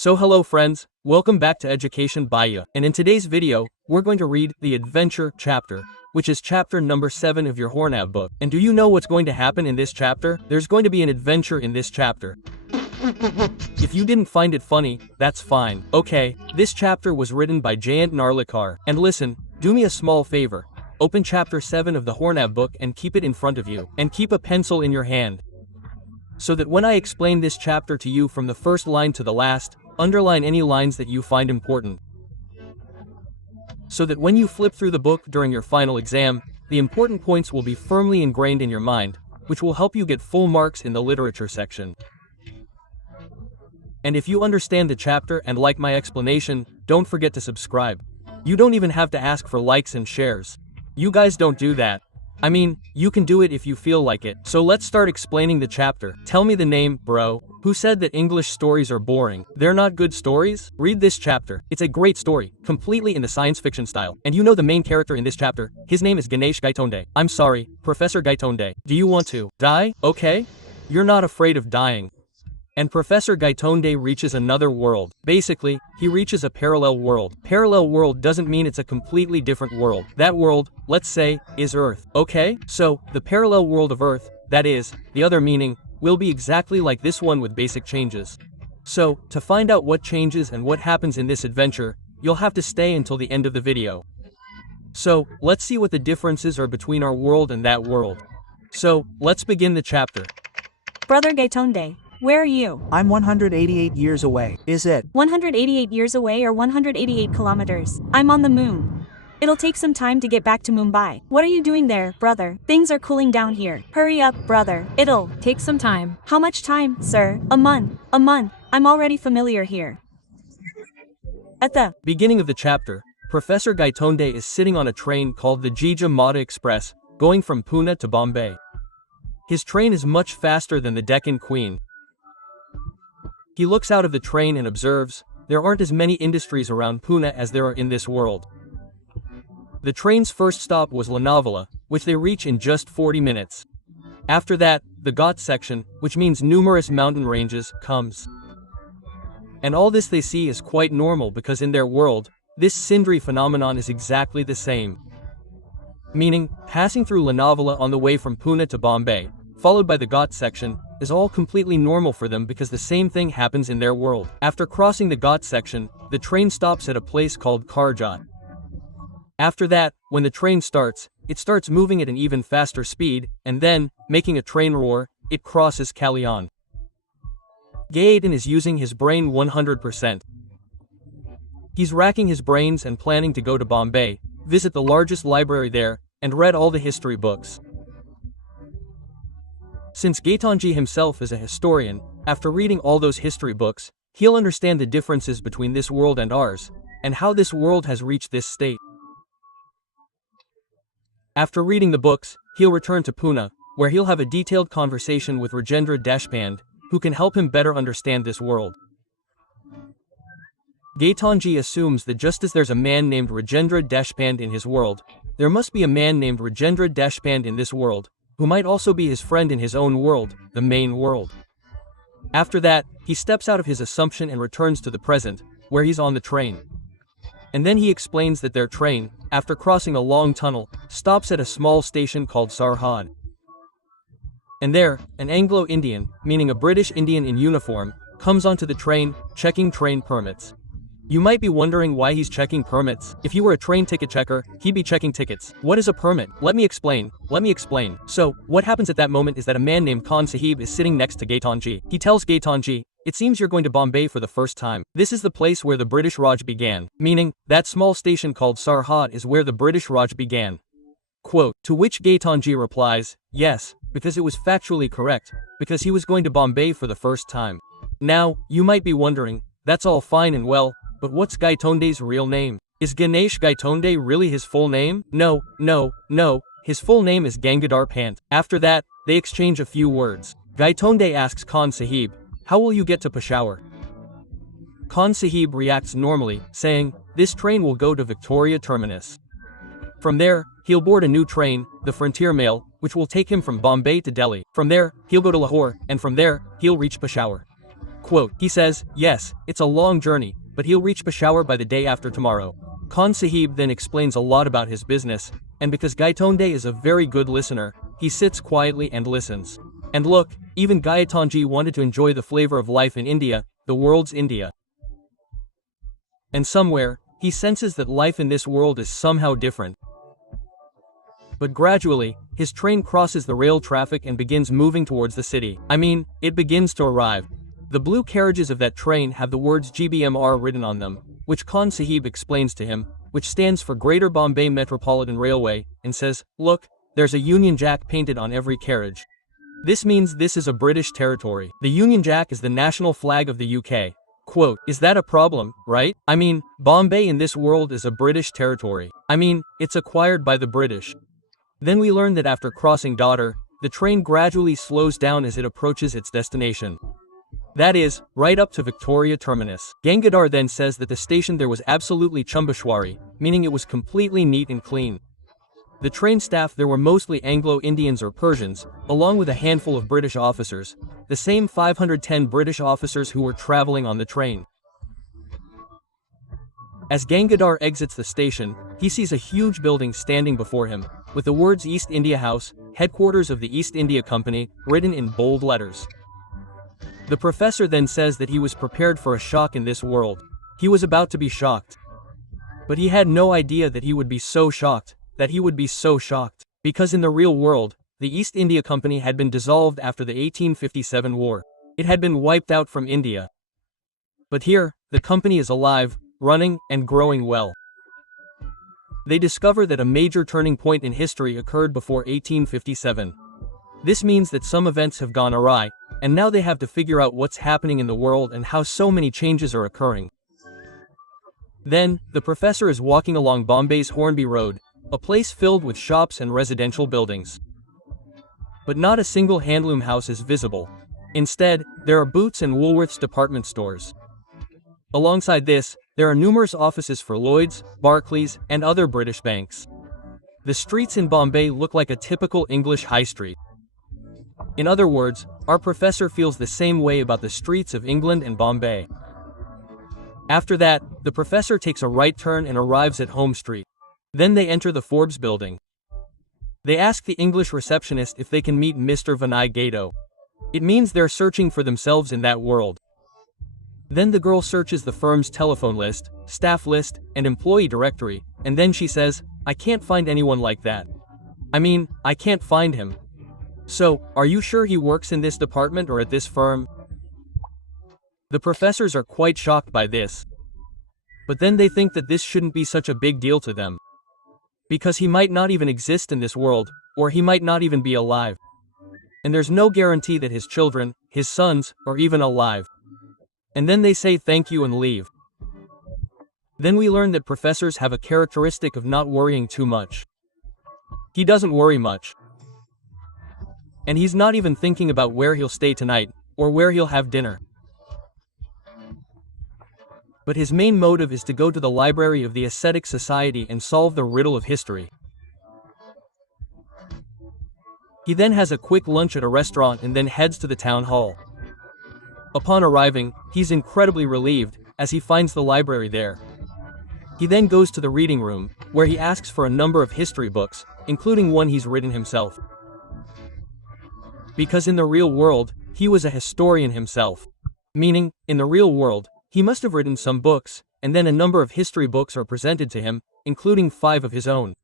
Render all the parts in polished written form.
So hello friends, welcome back to Education Bayou, and in today's video, we're going to read the Adventure chapter, which is chapter number 7 of your Hornab book. And do you know what's going to happen in this chapter? There's going to be an adventure in this chapter. If you didn't find it funny, that's fine. Okay, this chapter was written by Jayant Narlikar. And listen, do me a small favor. Open chapter 7 of the Hornab book and keep it in front of you. And keep a pencil in your hand, so that when I explain this chapter to you from the first line to the last, underline any lines that you find important. So that when you flip through the book during your final exam, the important points will be firmly ingrained in your mind, which will help you get full marks in the literature section. And if you understand the chapter and like my explanation, don't forget to subscribe. You don't even have to ask for likes and shares. You guys don't do that. I mean, you can do it if you feel like it. So let's start explaining the chapter. Tell me the name, bro. Who said that English stories are boring? They're not good stories? Read this chapter. It's a great story, completely in the science fiction style. And you know the main character in this chapter? His name is Ganesh Gaitonde. I'm sorry, Professor Gaitonde. Do you want to die? Okay? You're not afraid of dying. And Professor Gaitonde reaches another world. Basically, he reaches a parallel world. Parallel world doesn't mean it's a completely different world. That world, let's say, is Earth. Okay? So, the parallel world of Earth, that is, the other meaning, will be exactly like this one with basic changes. So, to find out what changes and what happens in this adventure, you'll have to stay until the end of the video. So, let's see what the differences are between our world and that world. So, let's begin the chapter. Brother Gaitonde, where are you? I'm 188 years away. Is it? 188 years away or 188 kilometers? I'm on the moon. It'll take some time to get back to Mumbai. What are you doing there, brother? Things are cooling down here. Hurry up, brother. It'll take some time. How much time, sir? A month. A month. I'm already familiar here. At the beginning of the chapter, Professor Gaitonde is sitting on a train called the Jija Mata Express, going from Pune to Bombay. His train is much faster than the Deccan Queen. He looks out of the train and observes, there aren't as many industries around Pune as there are in this world. The train's first stop was Lonavala, which they reach in just 40 minutes. After that, the Ghats section, which means numerous mountain ranges, comes. And all this they see is quite normal because in their world, this Sindri phenomenon is exactly the same. Meaning, passing through Lonavala on the way from Pune to Bombay, followed by the Ghats section, is all completely normal for them because the same thing happens in their world. After crossing the Ghats section, the train stops at a place called Karjat. After that, when the train starts, it starts moving at an even faster speed, and then, making a train roar, it crosses Kalyan. Gaydon is using his brain 100%. He's racking his brains and planning to go to Bombay, visit the largest library there, and read all the history books. Since Gaitonde himself is a historian, after reading all those history books, he'll understand the differences between this world and ours, and how this world has reached this state. After reading the books, he'll return to Pune, where he'll have a detailed conversation with Rajendra Deshpande, who can help him better understand this world. Gaitonde assumes that just as there's a man named Rajendra Deshpande in his world, there must be a man named Rajendra Deshpande in this world, who might also be his friend in his own world, the main world. After that, he steps out of his assumption and returns to the present, where he's on the train. And then he explains that their train, after crossing a long tunnel, stops at a small station called Sarhad. And there, an Anglo-Indian, meaning a British Indian in uniform, comes onto the train, checking train permits. You might be wondering why he's checking permits. If you were a train ticket checker, he'd be checking tickets. What is a permit? Let me explain. So, what happens at that moment is that a man named Khan Sahib is sitting next to Gaitonde. He tells Gaitonde, it seems you're going to Bombay for the first time. This is the place where the British Raj began. Meaning, that small station called Sarhad is where the British Raj began. Quote, to which Gaitonde replies, yes, because it was factually correct, because he was going to Bombay for the first time. Now, you might be wondering, that's all fine and well, but what's Gaitonde's real name? Is Ganesh Gaitonde really his full name? No. His full name is Gangadhar Pant. After that, they exchange a few words. Gaitonde asks Khan Sahib, how will you get to Peshawar? Khan Sahib reacts normally, saying, this train will go to Victoria Terminus. From there, he'll board a new train, the Frontier Mail, which will take him from Bombay to Delhi. From there, he'll go to Lahore, and from there, he'll reach Peshawar. Quote, he says, yes, it's a long journey, but he'll reach Peshawar by the day after tomorrow. Khan Sahib then explains a lot about his business, and because Gaitonde is a very good listener, he sits quietly and listens. And look, even Gaitonji wanted to enjoy the flavor of life in India, the world's India. And somewhere, he senses that life in this world is somehow different. But gradually, his train crosses the rail traffic and begins moving towards the city. I mean, it begins to arrive. The blue carriages of that train have the words GBMR written on them, which Khan Sahib explains to him, which stands for Greater Bombay Metropolitan Railway, and says, look, there's a Union Jack painted on every carriage. This means this is a British territory. The Union Jack is the national flag of the UK. Quote, is that a problem, right? I mean, Bombay in this world is a British territory. I mean, it's acquired by the British. Then we learn that after crossing Dadar, the train gradually slows down as it approaches its destination. That is, right up to Victoria Terminus. Gangadhar then says that the station there was absolutely chumbashwari, meaning it was completely neat and clean. The train staff there were mostly Anglo-Indians or Persians, along with a handful of British officers, the same 510 British officers who were traveling on the train. As Gangadhar exits the station, he sees a huge building standing before him, with the words East India House, headquarters of the East India Company, written in bold letters. The professor then says that he was prepared for a shock in this world. He was about to be shocked. But he had no idea that he would be so shocked, because in the real world, the East India Company had been dissolved after the 1857 war. It had been wiped out from India. But here, the company is alive, running, and growing well. They discover that a major turning point in history occurred before 1857. This means that some events have gone awry, and now they have to figure out what's happening in the world and how so many changes are occurring. Then, the professor is walking along Bombay's Hornby Road, a place filled with shops and residential buildings. But not a single handloom house is visible. Instead, there are Boots and Woolworths department stores. Alongside this, there are numerous offices for Lloyds, Barclays, and other British banks. The streets in Bombay look like a typical English high street. In other words, our professor feels the same way about the streets of England and Bombay. After that, the professor takes a right turn and arrives at Home Street. Then they enter the Forbes building. They ask the English receptionist if they can meet Mr. Vinay Gato. It means they're searching for themselves in that world. Then the girl searches the firm's telephone list, staff list, and employee directory, and then she says, I can't find anyone like that. I mean, I can't find him. So, are you sure he works in this department or at this firm? The professors are quite shocked by this. But then they think that this shouldn't be such a big deal to them. Because he might not even exist in this world, or he might not even be alive. And there's no guarantee that his children, his sons, are even alive. And then they say thank you and leave. Then we learn that professors have a characteristic of not worrying too much. He doesn't worry much. And he's not even thinking about where he'll stay tonight, or where he'll have dinner. But his main motive is to go to the library of the Ascetic Society and solve the riddle of history. He then has a quick lunch at a restaurant and then heads to the town hall. Upon arriving, he's incredibly relieved, as he finds the library there. He then goes to the reading room, where he asks for a number of history books, including one he's written himself. Because in the real world, he was a historian himself. Meaning, in the real world, he must have written some books, and then a number of history books are presented to him, including 5 of his own.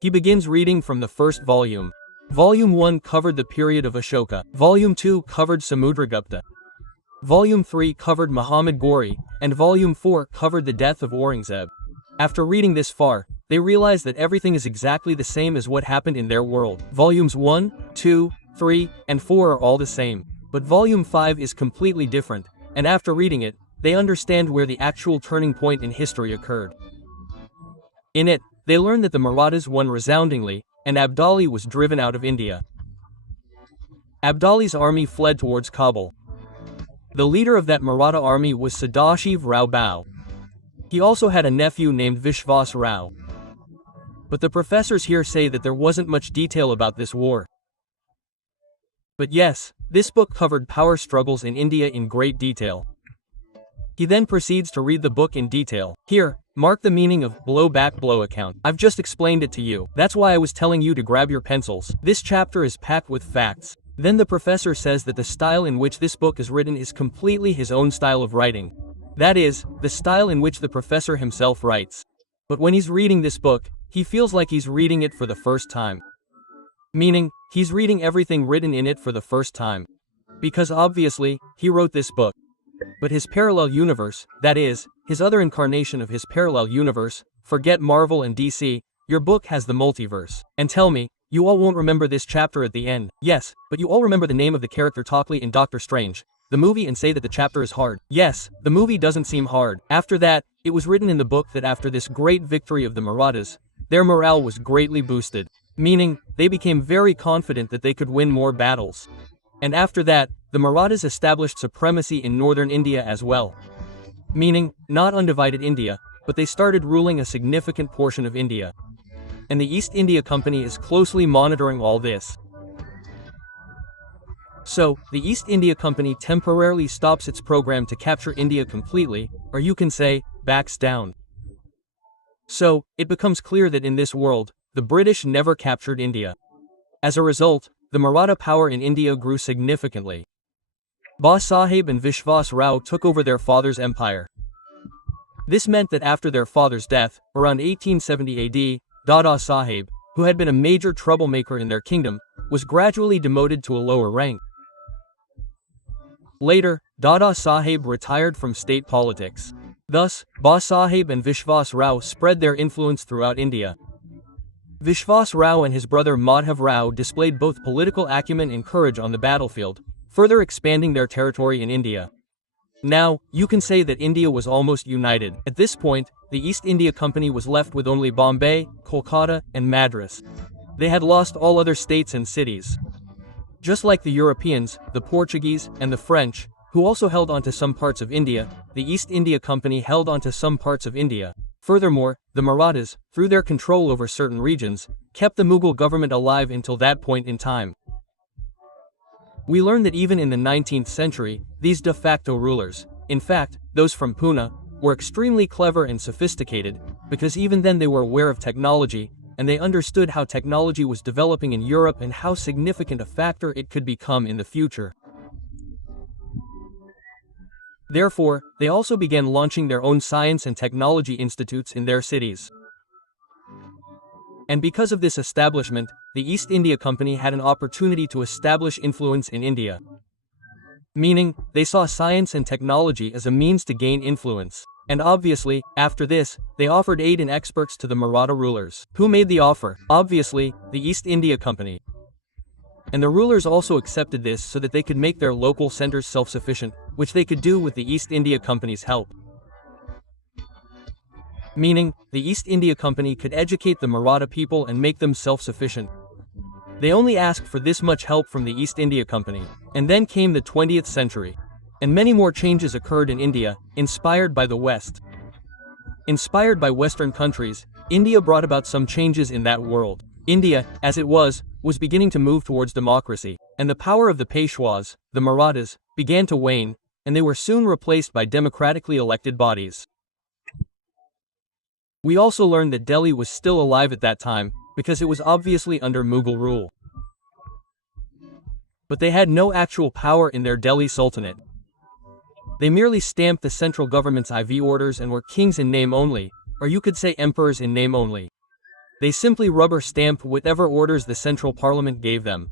He begins reading from the first volume. Volume 1 covered the period of Ashoka. Volume 2 covered Samudragupta. Volume 3 covered Muhammad Ghori, and Volume 4 covered the death of Aurangzeb. After reading this far, they realize that everything is exactly the same as what happened in their world. Volumes 1, 2, 3, and 4 are all the same. But Volume 5 is completely different, and after reading it, they understand where the actual turning point in history occurred. In it, they learn that the Marathas won resoundingly, and Abdali was driven out of India. Abdali's army fled towards Kabul. The leader of that Maratha army was Sadashiv Rao Bau. He also had a nephew named Vishwas Rao. But the professors here say that there wasn't much detail about this war. But yes, this book covered power struggles in India in great detail. He then proceeds to read the book in detail. Here, mark the meaning of blow back blow account. I've just explained it to you. That's why I was telling you to grab your pencils. This chapter is packed with facts. Then the professor says that the style in which this book is written is completely his own style of writing. That is, the style in which the professor himself writes. But when he's reading this book, he feels like he's reading it for the first time. Meaning, he's reading everything written in it for the first time. Because obviously, he wrote this book. But his parallel universe, that is, his other incarnation of his parallel universe, forget Marvel and DC, your book has the multiverse. And tell me, you all won't remember this chapter at the end. Yes, but you all remember the name of the character Talkley in Doctor Strange, the movie, and say that the chapter is hard. Yes, the movie doesn't seem hard. After that, it was written in the book that after this great victory of the Marathas, their morale was greatly boosted. Meaning, they became very confident that they could win more battles. And after that, the Marathas established supremacy in northern India as well. Meaning, not undivided India, but they started ruling a significant portion of India. And the East India Company is closely monitoring all this. So, the East India Company temporarily stops its program to capture India completely, or you can say, backs down. So, it becomes clear that in this world, the British never captured India. As a result, the Maratha power in India grew significantly. Baba Sahib and Vishwas Rao took over their father's empire. This meant that after their father's death, around 1870 AD, Dada Sahib, who had been a major troublemaker in their kingdom, was gradually demoted to a lower rank. Later, Dada Sahib retired from state politics. Thus, Baba Sahib and Vishwas Rao spread their influence throughout India. Vishwas Rao and his brother Madhav Rao displayed both political acumen and courage on the battlefield, further expanding their territory in India. Now, you can say that India was almost united. At this point, the East India Company was left with only Bombay, Kolkata, and Madras. They had lost all other states and cities. Just like the Europeans, the Portuguese, and the French, who also held onto some parts of India, the East India Company held onto some parts of India. Furthermore, the Marathas, through their control over certain regions, kept the Mughal government alive until that point in time. We learn that even in the 19th century, these de facto rulers, in fact, those from Pune, were extremely clever and sophisticated, because even then they were aware of technology, and they understood how technology was developing in Europe and how significant a factor it could become in the future. Therefore, they also began launching their own science and technology institutes in their cities. And because of this establishment, the East India Company had an opportunity to establish influence in India. Meaning, they saw science and technology as a means to gain influence. And obviously, after this, they offered aid and experts to the Maratha rulers. Who made the offer? Obviously, the East India Company. And the rulers also accepted this so that they could make their local centers self-sufficient, which they could do with the East India Company's help. Meaning, the East India Company could educate the Maratha people and make them self-sufficient. They only asked for this much help from the East India Company. And then came the 20th century. And many more changes occurred in India, inspired by the West. Inspired by Western countries, India brought about some changes in that world. India, as it was beginning to move towards democracy, and the power of the Peshwas, the Marathas, began to wane, and they were soon replaced by democratically elected bodies. We also learned that Delhi was still alive at that time, because it was obviously under Mughal rule. But they had no actual power in their Delhi Sultanate. They merely stamped the central government's IV orders and were kings in name only, or you could say emperors in name only. They simply rubber stamped whatever orders the central parliament gave them.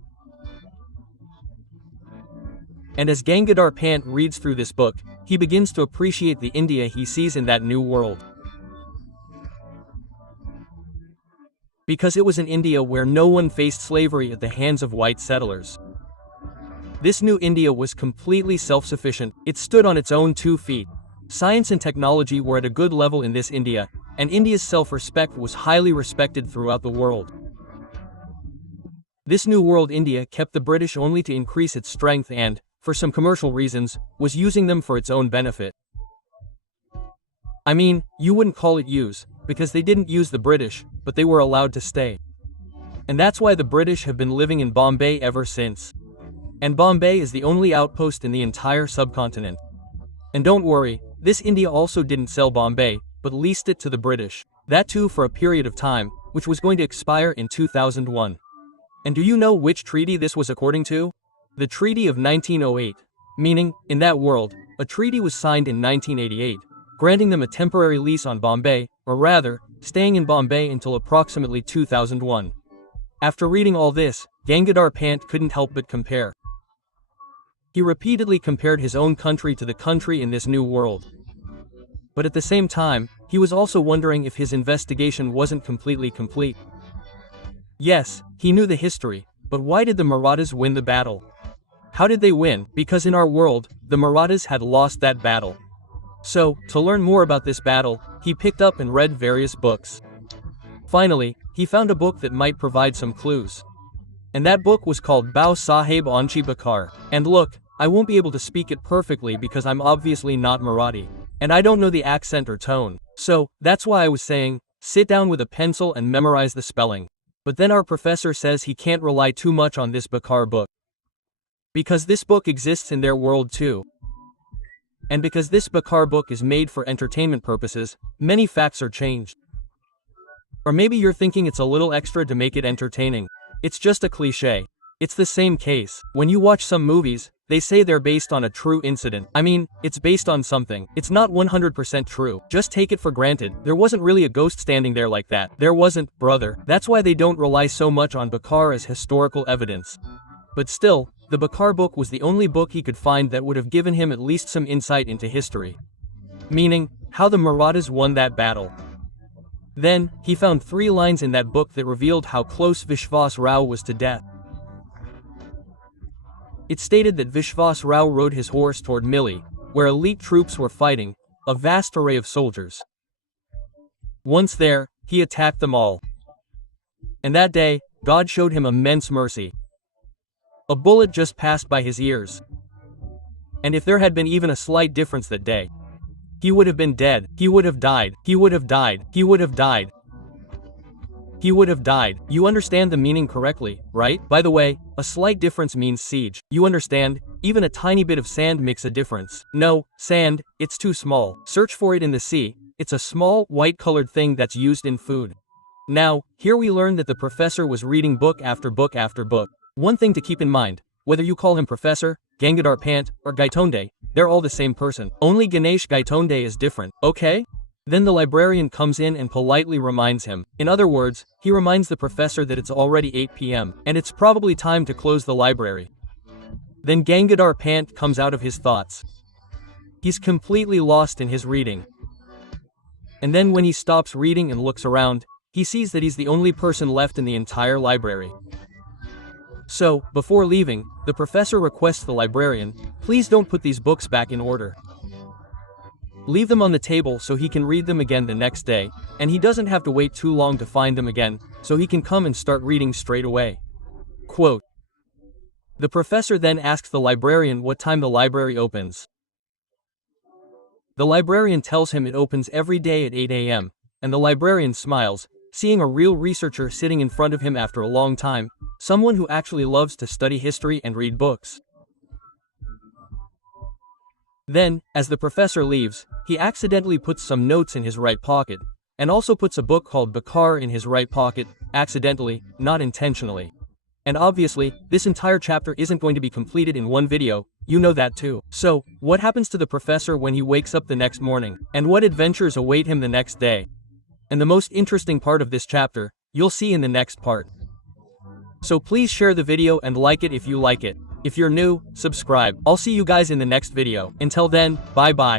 And as Gangadhar Pant reads through this book, he begins to appreciate the India he sees in that new world. Because it was an India where no one faced slavery at the hands of white settlers. This new India was completely self-sufficient. It stood on its own 2 feet. Science and technology were at a good level in this India, and India's self-respect was highly respected throughout the world. This new world India kept the British only to increase its strength and, for some commercial reasons, was using them for its own benefit. I mean, you wouldn't call it use, because they didn't use the British, but they were allowed to stay. And that's why the British have been living in Bombay ever since. And Bombay is the only outpost in the entire subcontinent. And don't worry, this India also didn't sell Bombay, but leased it to the British. That too for a period of time, which was going to expire in 2001. And do you know which treaty this was according to? The Treaty of 1908. Meaning, in that world, a treaty was signed in 1988, granting them a temporary lease on Bombay, or rather, staying in Bombay until approximately 2001. After reading all this, Gangadhar Pant couldn't help but compare. He repeatedly compared his own country to the country in this new world. But at the same time, he was also wondering if his investigation wasn't completely complete. Yes, he knew the history, but why did the Marathas win the battle? How did they win? Because in our world, the Marathas had lost that battle. So, to learn more about this battle, he picked up and read various books. Finally, he found a book that might provide some clues. And that book was called Bao Saheb Anchi Bakar. And look, I won't be able to speak it perfectly because I'm obviously not Marathi. And I don't know the accent or tone. So, that's why I was saying, sit down with a pencil and memorize the spelling. But then our professor says he can't rely too much on this Bakar book. Because this book exists in their world too. And because this Bakar book is made for entertainment purposes, many facts are changed. Or maybe you're thinking it's a little extra to make it entertaining. It's just a cliché. It's the same case. When you watch some movies, they say they're based on a true incident. I mean, it's based on something. It's not 100% true. Just take it for granted. There wasn't really a ghost standing there like that. There wasn't, brother. That's why they don't rely so much on Bakar as historical evidence. But still, the Bakar book was the only book he could find that would have given him at least some insight into history. Meaning, how the Marathas won that battle. Then, he found 3 lines in that book that revealed how close Vishwas Rao was to death. It stated that Vishwas Rao rode his horse toward Milli, where elite troops were fighting, a vast array of soldiers. Once there, he attacked them all. And that day, God showed him immense mercy. A bullet just passed by his ears. And if there had been even a slight difference that day, he would have been dead, he would have died, he would have died, he would have died. He would have died. You understand the meaning correctly, right? By the way, a slight difference means siege. You understand? Even a tiny bit of sand makes a difference. No, sand, it's too small. Search for it in the sea. It's a small, white-colored thing that's used in food. Now, here we learn that the professor was reading book after book after book. One thing to keep in mind, whether you call him Professor, Gangadhar Pant, or Gaitonde, they're all the same person. Only Ganesh Gaitonde is different, okay? Then the librarian comes in and politely reminds him. In other words, he reminds the professor that it's already 8 p.m. and it's probably time to close the library. Then Gangadhar Pant comes out of his thoughts. He's completely lost in his reading. And then when he stops reading and looks around, he sees that he's the only person left in the entire library. So, before leaving, the professor requests the librarian, please don't put these books back in order. Leave them on the table so he can read them again the next day, and he doesn't have to wait too long to find them again, so he can come and start reading straight away. Quote. The professor then asks the librarian what time the library opens. The librarian tells him it opens every day at 8 a.m., and the librarian smiles, seeing a real researcher sitting in front of him after a long time, someone who actually loves to study history and read books. Then, as the professor leaves, he accidentally puts some notes in his right pocket, and also puts a book called Bakar in his right pocket, accidentally, not intentionally. And obviously, this entire chapter isn't going to be completed in one video, you know that too. So, what happens to the professor when he wakes up the next morning, and what adventures await him the next day? And the most interesting part of this chapter, you'll see in the next part. So please share the video and like it if you like it. If you're new, subscribe. I'll see you guys in the next video. Until then, bye bye.